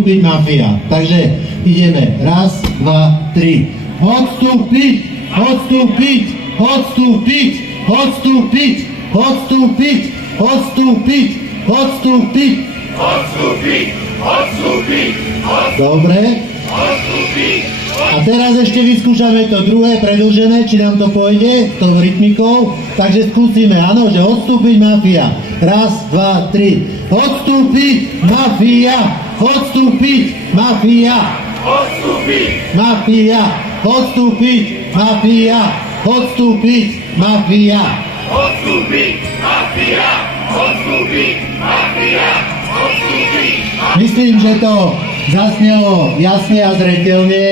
odstúpiť mafia. Takže ideme. Raz, dva, tri. Odstúpiť, odstúpiť, odstúpiť, odstúpiť, odstúpiť, odstúpiť, odstúpiť. Odstúpiť, odstúpiť, odstúpiť. Dobre. Odstúpiť. A teraz ešte vyskúšame to druhé predĺžené, či nám to pôjde, tou rytmikou. Takže skúsime, áno, že odstúpiť mafia. Raz, dva, tri. Odstúpiť mafia. Odstúpiť mafia. Odstúpiť mafia. Odstúpiť mafia. Odstúpiť mafia. Odstúpiť mafia. Odstúpiť mafia. Odstúpiť. Myslím, že to zasnelo jasne a zreteľne.